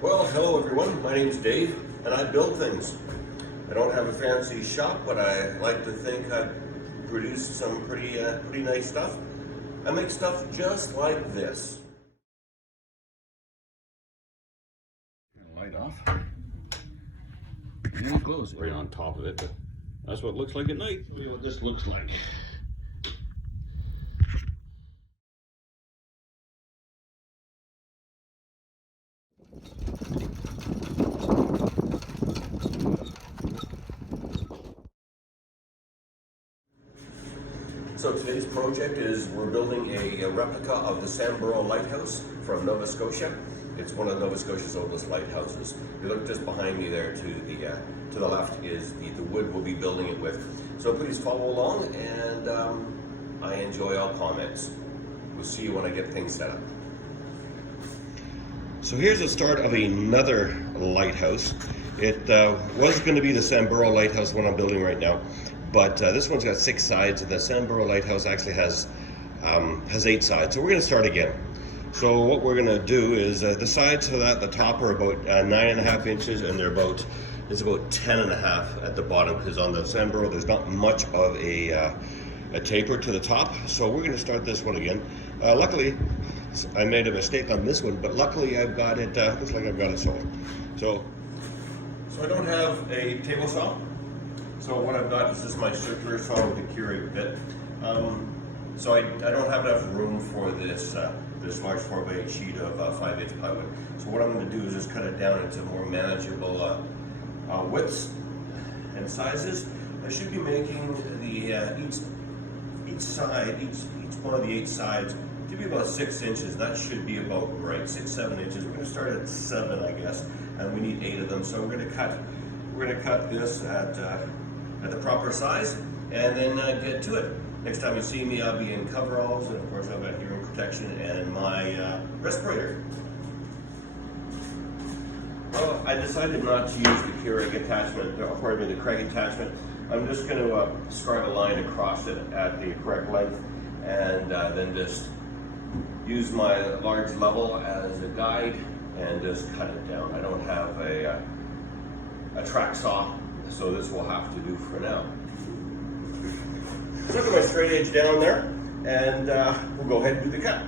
Well, hello everyone. My name's Dave, and I build things. I don't have a fancy shop, but I like to think I've produced some pretty nice stuff. I make stuff just like this. Light off. And close right on top of it, but that's what it looks like at night. Show you what this looks like. So today's project is we're building a replica of the Sambro Lighthouse from Nova Scotia. It's one of Nova Scotia's oldest lighthouses. You look just behind me there to the left is the wood we'll be building it with. So please follow along, and I enjoy all comments. We'll see you when I get things set up. So here's the start of another lighthouse. It was going to be the Sambro Lighthouse one I'm building right now, but this one's got 6 sides, and the Sambro Lighthouse actually has 8 sides. So we're going to start again. So what we're going to do is the sides of that, the top are about 9.5 inches, and it's about 10.5 at the bottom, because on the Sambro there's not much of a taper to the top. So we're going to start this one again. Luckily, I made a mistake on this one, but luckily I've got it. Looks like I've got it sold. So I don't have a table saw. So what I've got is just my circular saw with the Keurig bit. So I don't have enough room for this large 4x8 sheet of 5-inch plywood. So what I'm going to do is just cut it down into more manageable widths and sizes. I should be making the each one of the 8 sides to be about 6 inches. That should be about right, 6-7 inches. We're going to start at 7, I guess, and we need 8 of them. So we're going to cut this at the proper size, and then get to it. Next time you see me, I'll be in coveralls, and of course I've got hearing protection and my respirator. Well, I decided not to use the Keurig attachment, or pardon me, the Craig attachment. I'm just going to scribe a line across it at the correct length, and then just use my large level as a guide and just cut it down. I don't have a track saw, so this will have to do for now. Look at my straight edge down there, and we'll go ahead and do the cut.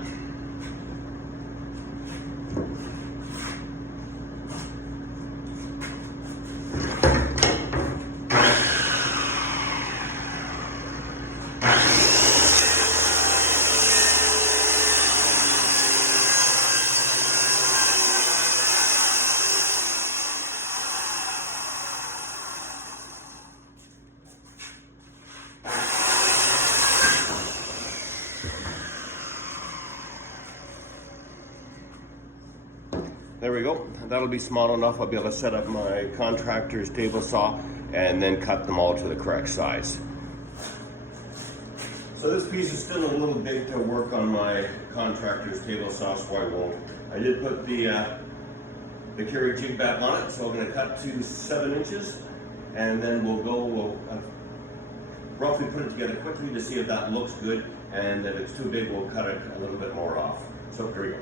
There we go. That'll be small enough. I'll be able to set up my contractor's table saw and then cut them all to the correct size. So this piece is still a little big to work on my contractor's table saw, so I won't. I did put the Keurig jig back on it, so I'm going to cut to 7 inches, and then we'll roughly put it together quickly to see if that looks good, and if it's too big, we'll cut it a little bit more off. So here we go.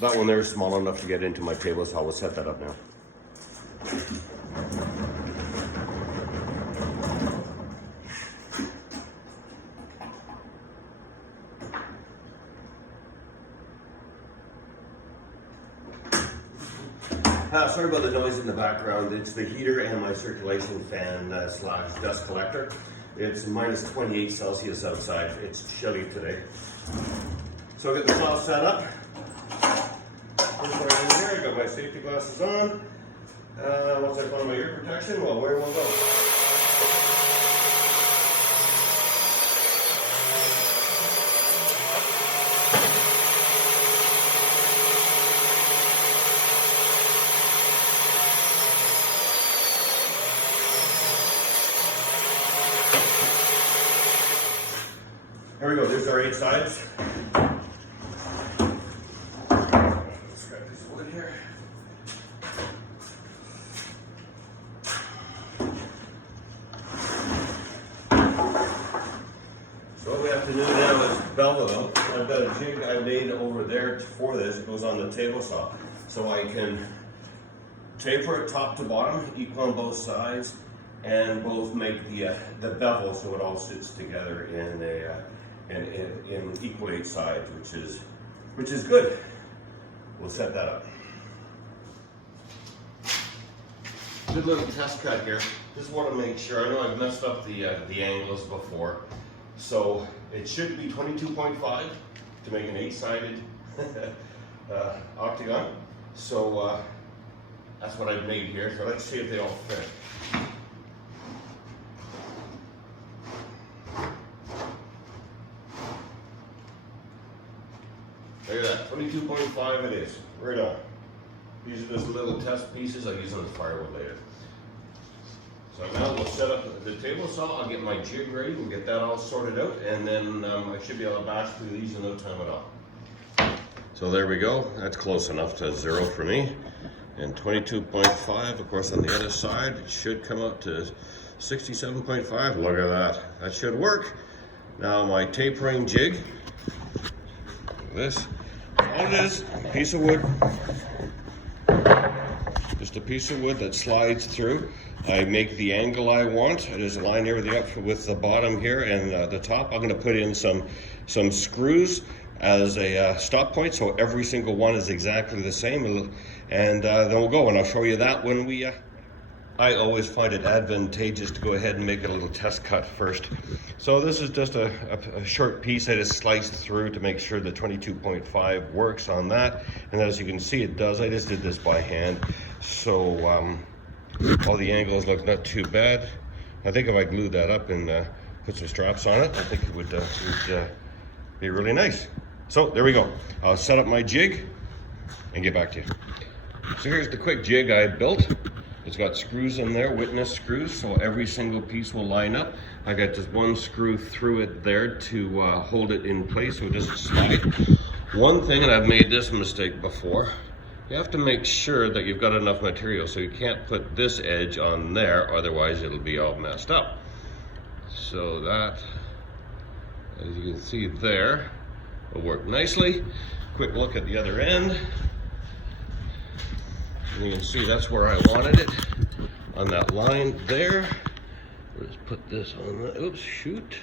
That one there is small enough to get into my table, so I will set that up now. Sorry about the noise in the background. It's the heater and my circulation fan slash dust collector. It's minus 28 Celsius outside. It's chilly today. So I'll get the saw set up. First one in here, I got my safety glasses on. Once I find my ear protection, well, where will go? Here we go, there's our 8 sides. Let's grab this wood here. So what we have to do now is bevel them. I've got a jig I made over there for this. It goes on the table saw. So I can taper it top to bottom, equal on both sides, and both make the bevel so it all sits together in equal 8 sides, which is good. We'll set that up. Good little test cut here. Just want to make sure. I know I've messed up the angles before, so it should be 22.5 to make an 8-sided octagon. So that's what I've made here. So let's see if they all fit. Look at that, 22.5 it is, right on. These are just little test pieces, I'll use them as firewood later. So now we'll set up the table saw, I'll get my jig ready, we'll get that all sorted out, and then I should be able to bash through these in no time at all. So there we go, that's close enough to 0 for me. And 22.5, of course on the other side, it should come up to 67.5, look at that, that should work. Now my tapering jig, this, all it is, a piece of wood, just a piece of wood that slides through. I make the angle I want. I just line everything up with the bottom here and the top. I'm going to put in some screws as a stop point, so every single one is exactly the same, and then we'll go, and I'll show you that when we I always find it advantageous to go ahead and make a little test cut first. So this is just a short piece I just sliced through to make sure the 22.5 works on that. And as you can see, it does. I just did this by hand. So all the angles look not too bad. I think if I glued that up and put some straps on it, I think it would be really nice. So there we go. I'll set up my jig and get back to you. So here's the quick jig I built. It's got screws in there, witness screws, so every single piece will line up. I got just one screw through it there to hold it in place so it doesn't slide. One thing, and I've made this mistake before, you have to make sure that you've got enough material, so you can't put this edge on there, otherwise it'll be all messed up. So that, as you can see there, will work nicely. Quick look at the other end. And you can see that's where I wanted it, on that line there. Let's put this on the, oops, shoot.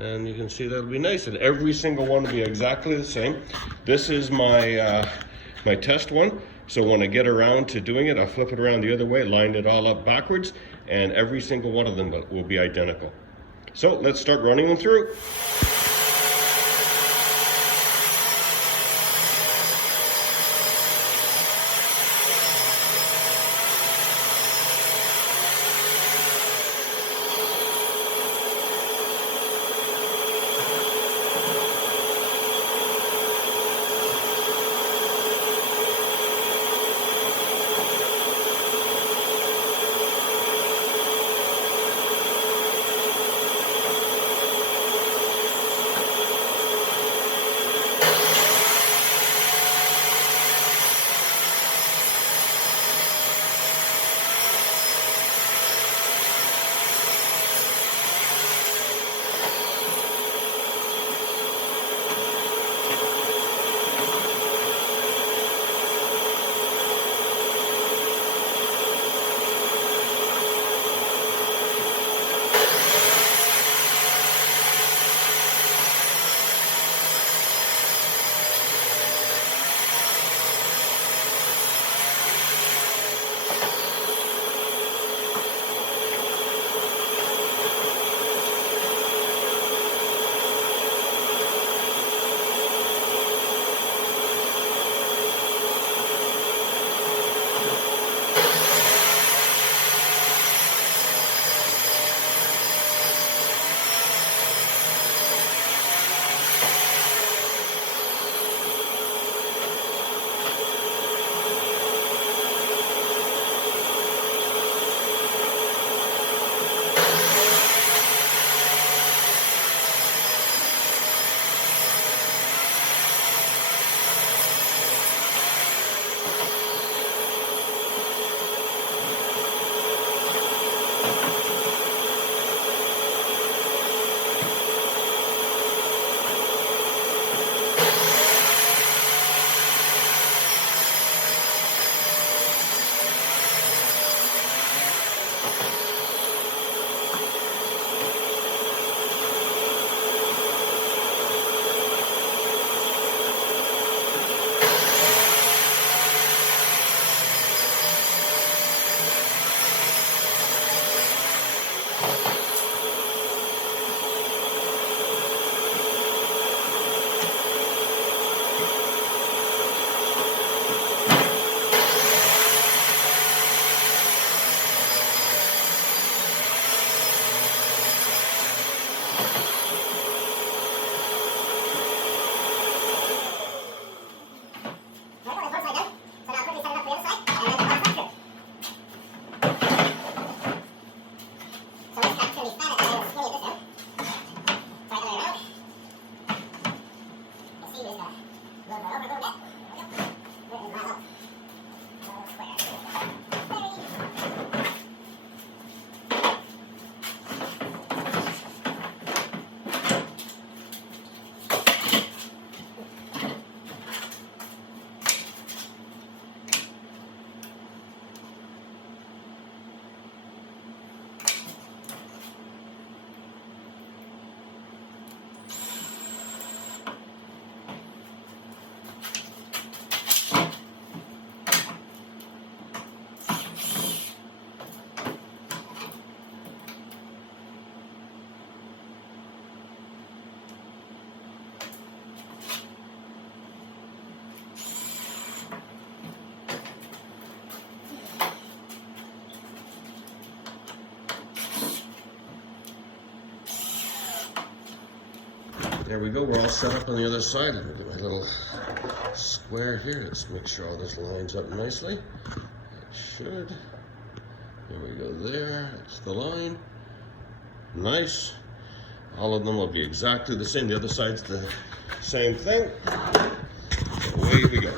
And you can see that'll be nice, and every single one will be exactly the same. This is my my test one, so when I get around to doing it, I'll flip it around the other way, line it all up backwards, and every single one of them will be identical. So let's start running them through. There we go, we're all set up on the other side. Let me get my little square here. Let's make sure all this lines up nicely. It should. There we go there, that's the line. Nice. All of them will be exactly the same. The other side's the same thing. Away we go.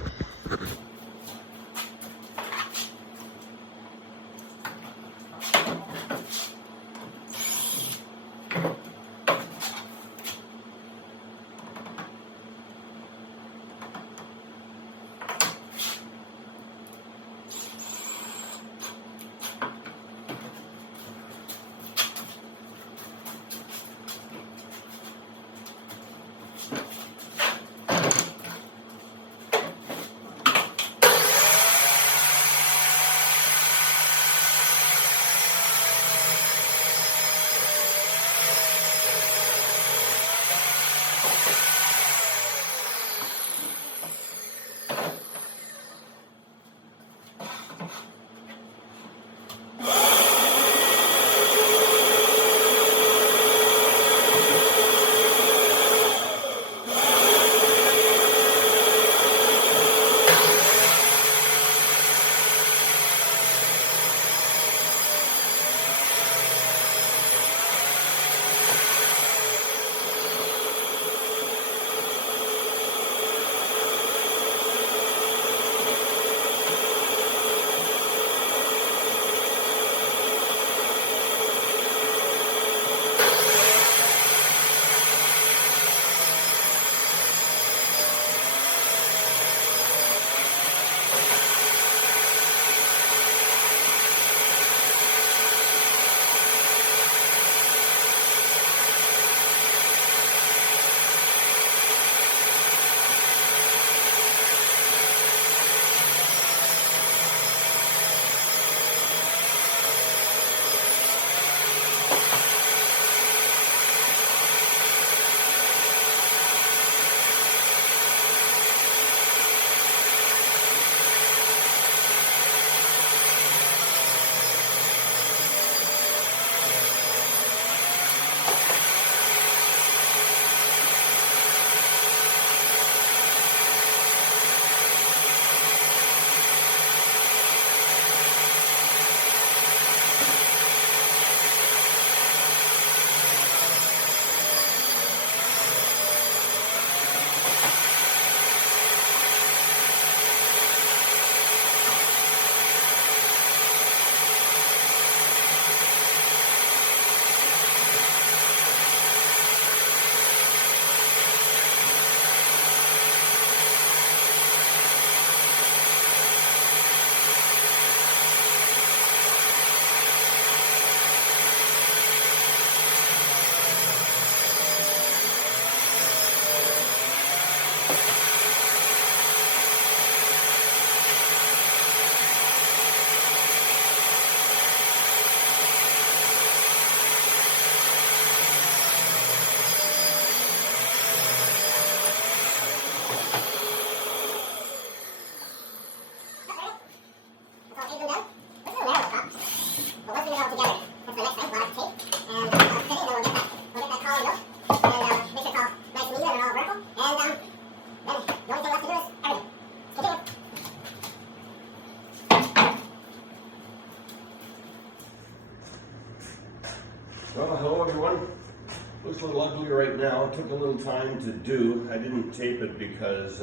looks a little ugly right now. It took a little time to do. I didn't tape it because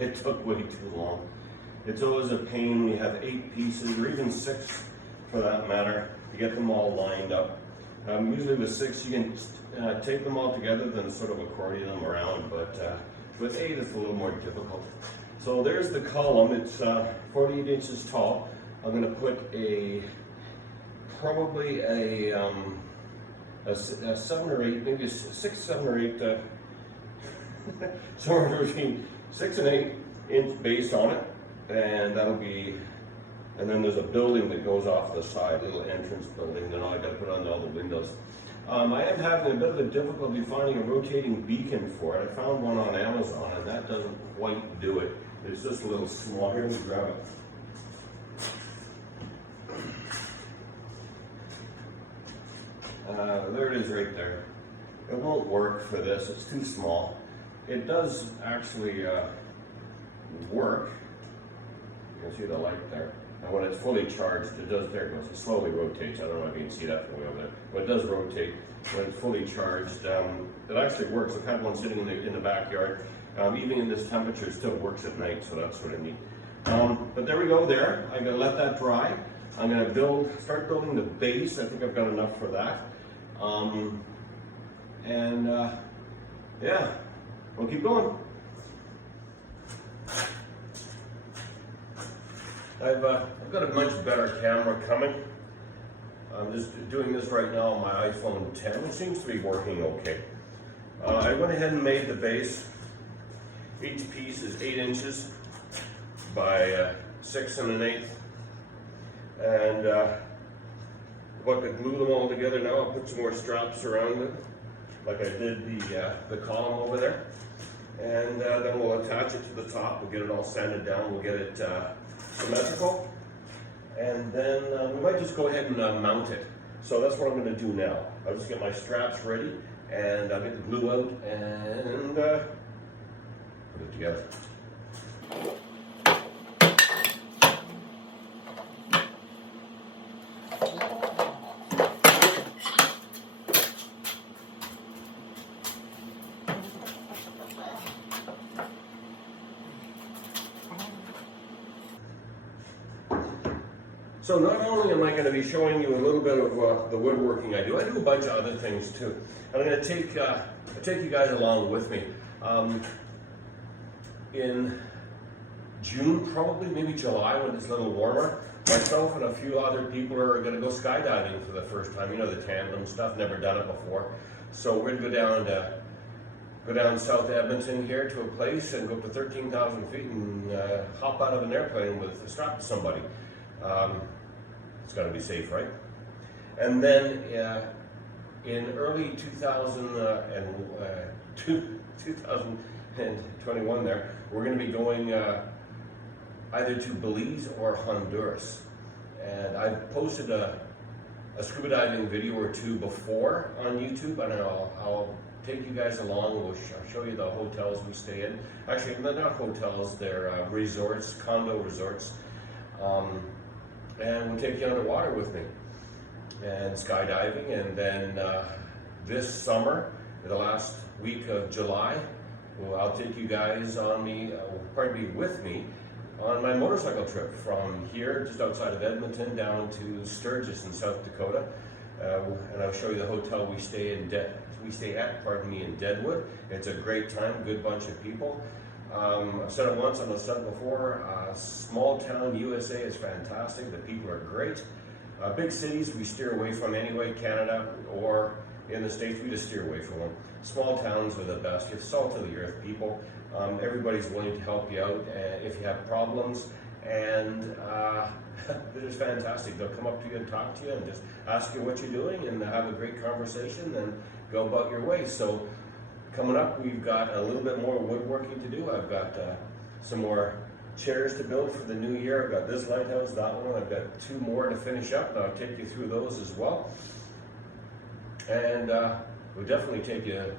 it took way too long. It's always a pain when you have 8 pieces, or even 6 for that matter, to get them all lined up. Usually with 6 you can tape them all together, then sort of accordion them around, but with 8 it's a little more difficult. So there's the column. It's 48 inches tall. I'm going to put probably a 7 or 8, maybe a 6, 7 or 8, somewhere between 6 and 8 inch base on it, and that'll be. And then there's a building that goes off the side, a little entrance building. Then I got to put on all the windows. I am having a bit of a difficulty finding a rotating beacon for it. I found one on Amazon, and that doesn't quite do it. It's just a little small. Here, let me grab it. There it is right there. It won't work for this. It's too small. It does actually work. You can see the light there. And when it's fully charged, it does, there it goes, it slowly rotates. I don't know if you can see that from way over there, but it does rotate when it's fully charged. It actually works. I've had one sitting in the backyard. Even in this temperature, it still works at night, so that's sort of neat. But there we go there. I'm gonna let that dry. I'm gonna start building the base. I think I've got enough for that. Yeah, we'll keep going. I've got a much better camera coming. I'm just doing this right now on my iPhone 10. It seems to be working okay. I went ahead and made the base. Each piece is 8 inches by 6 1/8. And if I could glue them all together now, I'll put some more straps around it, like I did the column over there. And then we'll attach it to the top. We'll get it all sanded down. We'll get it symmetrical, and then we might just go ahead and mount it. So that's what I'm going to do now. I'll just get my straps ready, and I'll get the glue out and put it together. So not only am I going to be showing you a little bit of the woodworking I do a bunch of other things too. I'm going to take you guys along with me. In June, probably, maybe July, when it's a little warmer, myself and a few other people are going to go skydiving for the first time. You know, the tandem stuff, never done it before. So we're going to go down South Edmonton here to a place and go up to 13,000 feet and hop out of an airplane with a strap to somebody. It's got to be safe, right? And then in early 2021 there, we're going to be going either to Belize or Honduras. And I've posted a scuba diving video or two before on YouTube, and I'll take you guys along. I'll show you the hotels we stay in. Actually, they're not hotels, they're resorts, condo resorts. And we'll take you underwater with me and skydiving. And then this summer, the last week of July, I'll take you guys probably with me on my motorcycle trip from here, just outside of Edmonton, down to Sturgis in South Dakota. And I'll show you the hotel we stay at in Deadwood. It's a great time, good bunch of people. I've said it once, I've said it before, small town USA is fantastic, the people are great. Big cities we steer away from anyway, Canada or in the States, we just steer away from them. Small towns are the best. You're salt of the earth people. Everybody's willing to help you out if you have problems, and they're just fantastic. They'll come up to you and talk to you and just ask you what you're doing and have a great conversation and go about your way. So coming up, we've got a little bit more woodworking to do. I've got some more chairs to build for the new year. I've got this lighthouse, that one. I've got 2 more to finish up, and I'll take you through those as well. And we'll definitely take you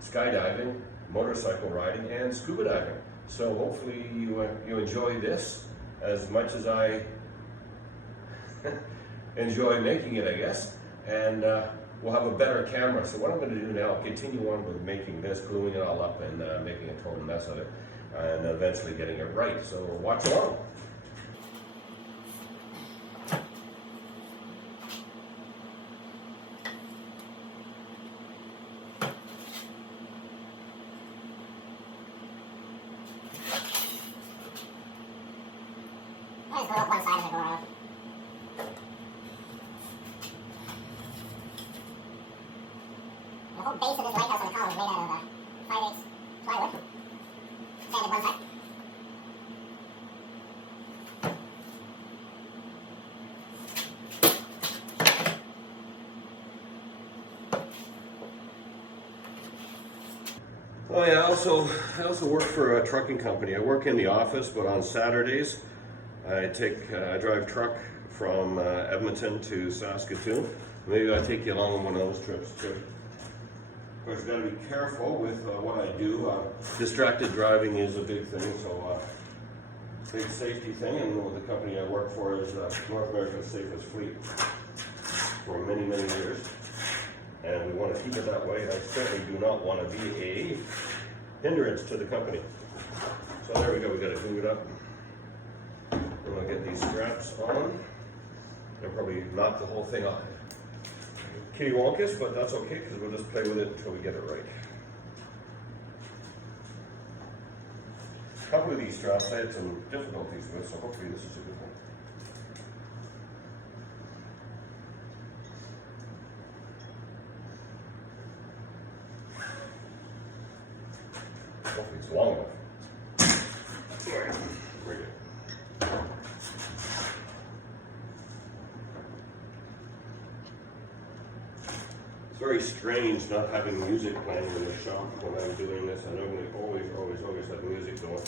skydiving, motorcycle riding, and scuba diving. So hopefully you enjoy this as much as I enjoy making it, I guess. And we'll have a better camera. So what I'm going to do now, continue on with making this, gluing it all up and making a total mess of it, and eventually getting it right. So watch along. Let's go up one side of the door. The whole base of this lighthouse on the column is made out of 5/8 plywood. Sanded one side. Oh yeah, I also work for a trucking company. I work in the office, but on Saturdays I drive truck from Edmonton to Saskatoon. Maybe I'll take you along on one of those trips too. Of course, you got to be careful with what I do. Distracted driving is a big thing, so big safety thing. And the company I work for is North America's safest fleet for many, many years. And we want to keep it that way. I certainly do not want to be a hindrance to the company. So there we go. We got to glue it up. And I'll get these straps on. I'll probably knock the whole thing off. Kitty Wonkus, but that's okay because we'll just play with it until we get it right. A couple of these straps I had some difficulties with, so hopefully this is a good one. Hopefully it's long enough. All right, we're good. It's very strange not having music playing in the shop when I'm doing this. I normally always have music going.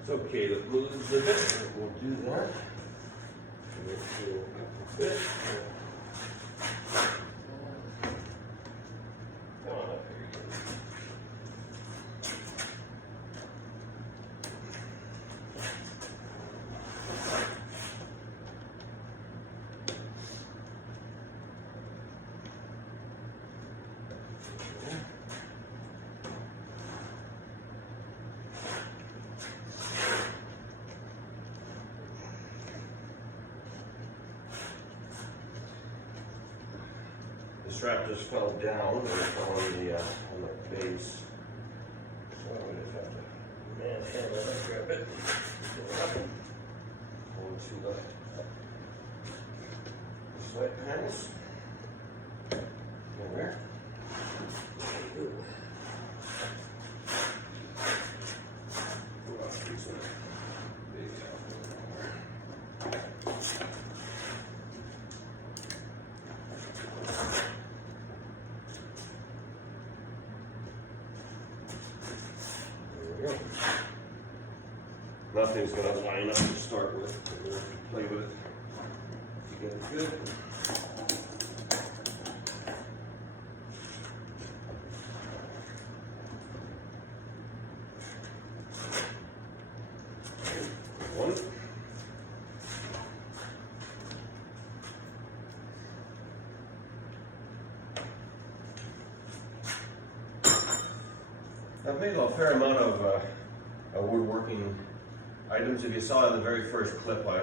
It's okay to move the bit. We'll do that. A bit. Come on up here. The strap just fell down and it fell on the base. So we just have to manhandle it, grab it, get it up, onto the side panels. There. Nothing's going to line up to start with. We're going to play with it to get it good. One. I've made a fair amount of woodworking items. If you saw in the very first clip, I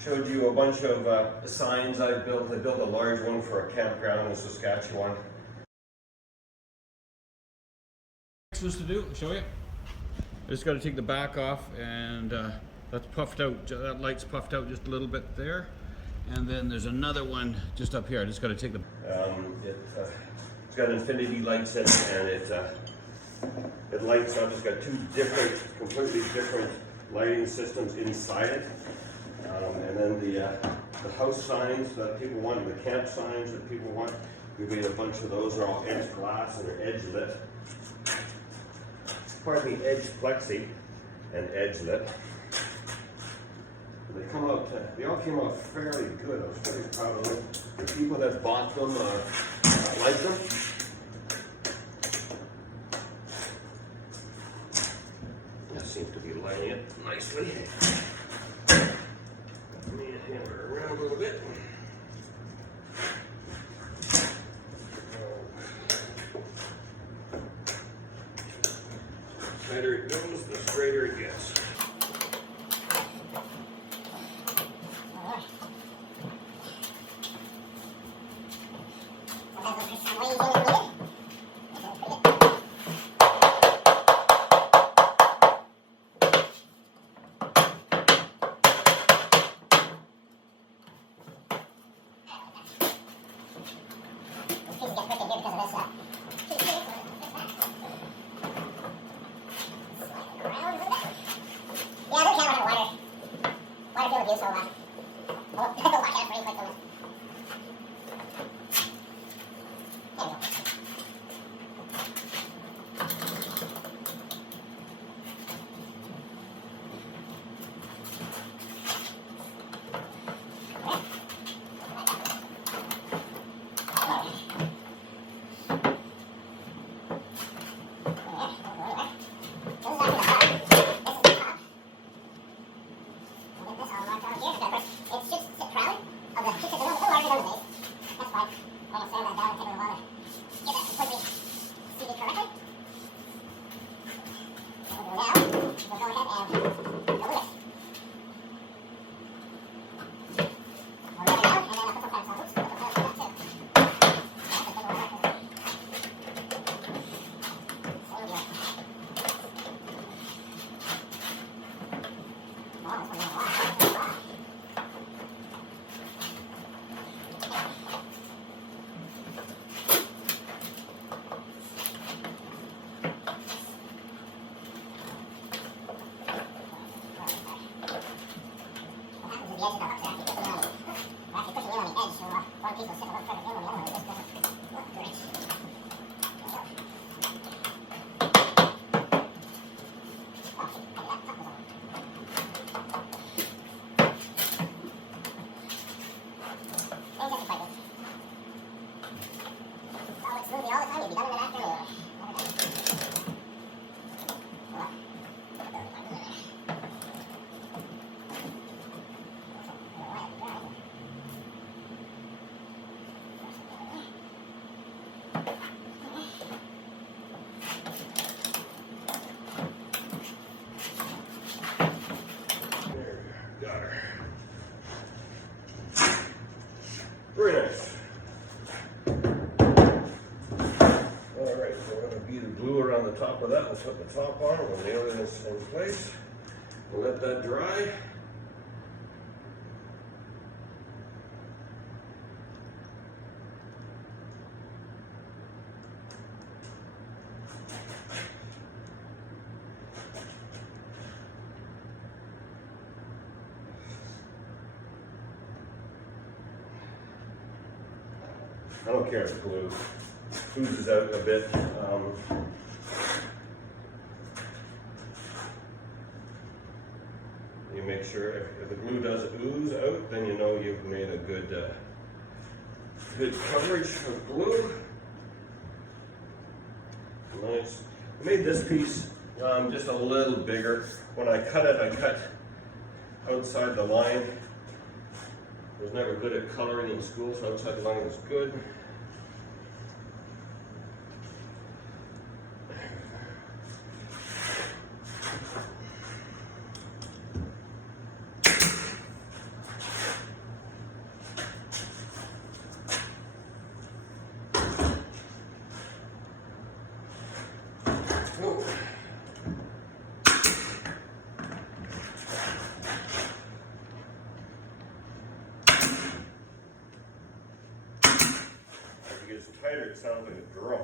showed you a bunch of signs I built. I built a large one for a campground in Saskatchewan. Next was to do, show you. I just got to take the back off, and that's puffed out. That light's puffed out just a little bit there, and then there's another one just up here. I just got to take the. It's got infinity lights in it, and it lights up. It's got two completely different lighting systems inside it, and then the house signs that people want, and the camp signs that people want. We made a bunch of those. They're all edge glass and they're edge lit. Pardon me, edge plexi and edge lit. They come out. They all came out fairly good. I was very proud of them. The people that bought them like them. nicely. Let me hammer it around a little bit. The tighter it goes, the straighter it gets. Very nice. Alright, so we're going to bead the glue around the top of that. We'll put the top on. We'll nail it in place. We'll let that dry. I don't care if the glue oozes out a bit. You make sure if the glue does ooze out, then you know you've made a good coverage of glue. Nice. I made this piece just a little bigger. When I cut it, I cut outside the line. I was never good at coloring in school, so outside the line was good. If it gets tighter, it sounds like a drum.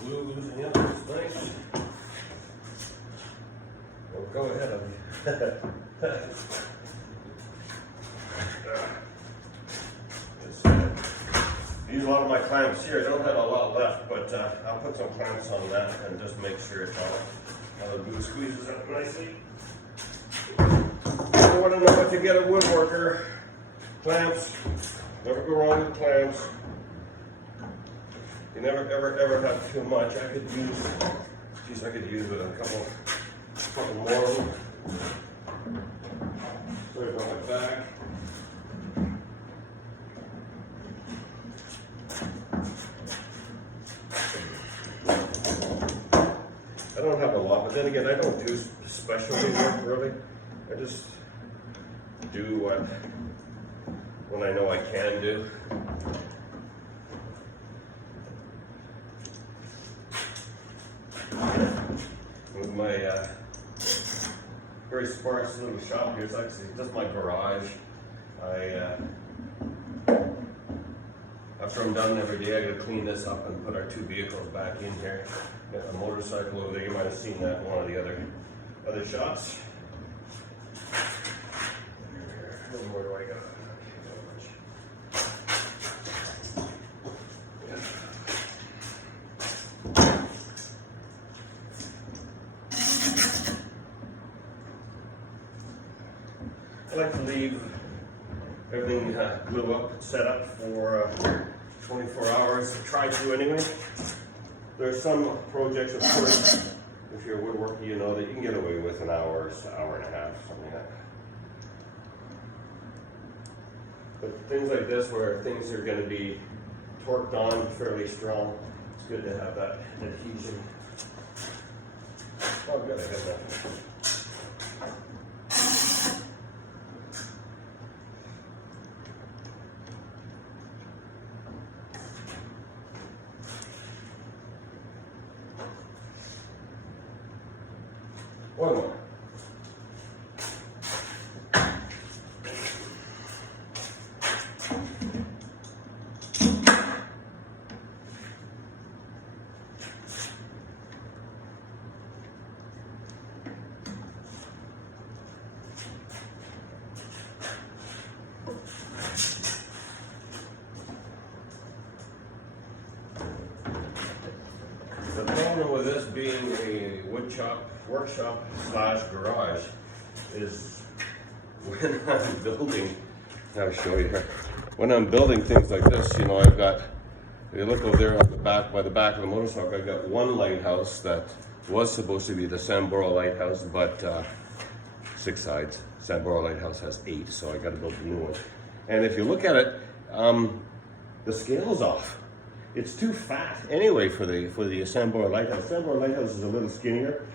Glue oozing out, it's nice. Well, go ahead of me. Use a lot of my clamps here. I don't have a lot left, but I'll put some clamps on that and just make sure it's all the glue squeezes out nicely. want to know what to get a woodworker. Clamps. Never go wrong with clamps. You never ever have too much. I could use, geez, I could use with a couple more of them. Put it on my back. I don't have a lot, but then again, I don't do specialty work really. I just do when I know I can do. With my very sparse little shop here, it's actually just my garage. After I'm done every day, I gotta clean this up and put our two vehicles back in here. Got a motorcycle over there. You might have seen that in one of the other shots. Where do I go? I like to leave everything glue up, set up for 24 hours. Try to anyway. There's some projects, of course, if you're a woodworker, you know that you can get away with an hour and a half, something like that. But things like this, where things are going to be torqued on fairly strong, it's good to have that adhesion. Oh, good, I got that. One more. The problem with this being a workshop slash garage is when I'm building, I'll show you here. When I'm building things like this, you know, I've got, if you look over there at the back, by the back of the motorcycle, I've got one lighthouse that was supposed to be the Sambro Lighthouse, but 6 sides. Sambro Lighthouse has 8, so I got to build a new one. And if you look at it, the scale's off. It's too fat anyway for the Sambro Lighthouse. Sambro Lighthouse is a little skinnier,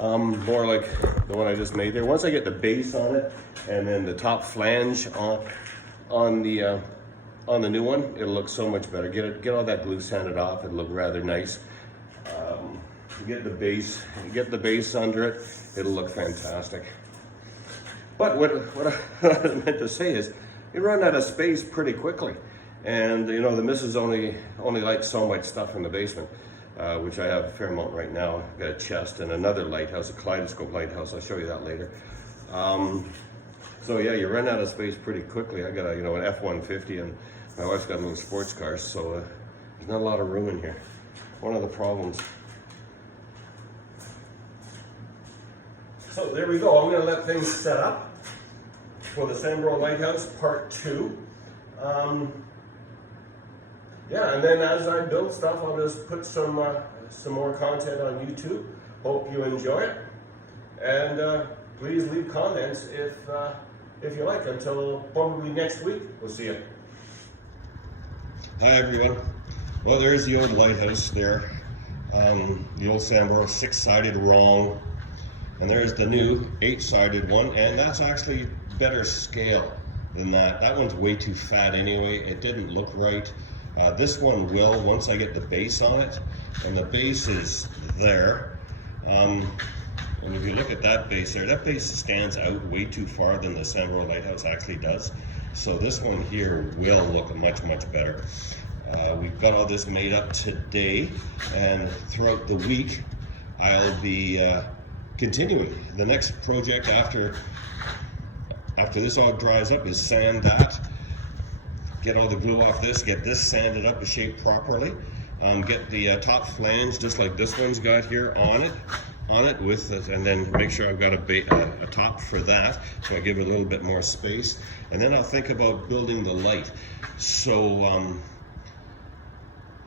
more like the one I just made there. Once I get the base on it and then the top flange on the new one, it'll look so much better. Get all that glue sanded off. It'll look rather nice. Get the base under it. It'll look fantastic. But what I meant to say is, you run out of space pretty quickly. And you know, the missus only likes so much stuff in the basement, which I have a fair amount right now. I've got a chest and another lighthouse, a kaleidoscope lighthouse. I'll show you that later. So yeah, you run out of space pretty quickly. I got an F-150, and my wife's got a little sports car, so there's not a lot of room in here. One of the problems. So there we go. I'm going to let things set up for the Sambro Lighthouse Part 2. Yeah, and then as I build stuff, I'll just put some more content on YouTube. Hope you enjoy it, and please leave comments if you like. Until probably next week, we'll see you. Hi everyone. Well, there's the old lighthouse there, the old Sambro 6-sided wrong, and there's the new 8-sided one, and that's actually better scale than that. That one's way too fat anyway. It didn't look right. This one will, once I get the base on it, and the base is there. And if you look at that base there, that base stands out way too far than the Sambro Lighthouse actually does. So this one here will look much, much better. We've got all this made up today, and throughout the week, I'll be continuing. The next project after this all dries up is sand that. Get all the glue off this, get this sanded up to shape properly, get the top flange just like this one's got here on it, on it with it, and then make sure I've got a top for that, so I give it a little bit more space, and then I'll think about building the light. So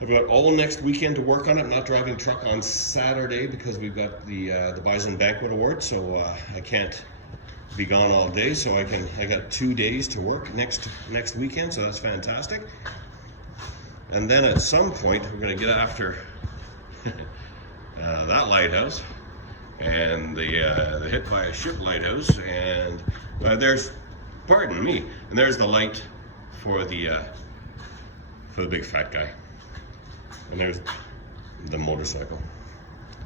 I've got all next weekend to work on it. I'm not driving truck on Saturday because we've got the Bison Banquet Award, so I can't be gone all day. So I got 2 days to work next weekend, so that's fantastic. And then at some point we're going to get after that lighthouse and the hit by a ship lighthouse, and pardon me, and there's the light for the big fat guy, and there's the motorcycle.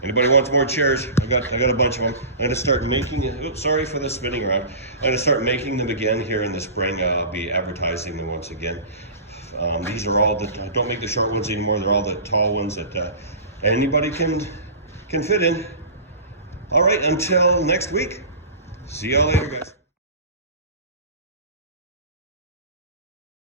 Anybody wants more chairs? I got a bunch of them. I'm gonna start making. Oops, sorry for the spinning around. I'm gonna start making them again here in the spring. I'll be advertising them once again. These are all I don't make the short ones anymore. They're all the tall ones that anybody can fit in. All right, until next week. See y'all later, guys.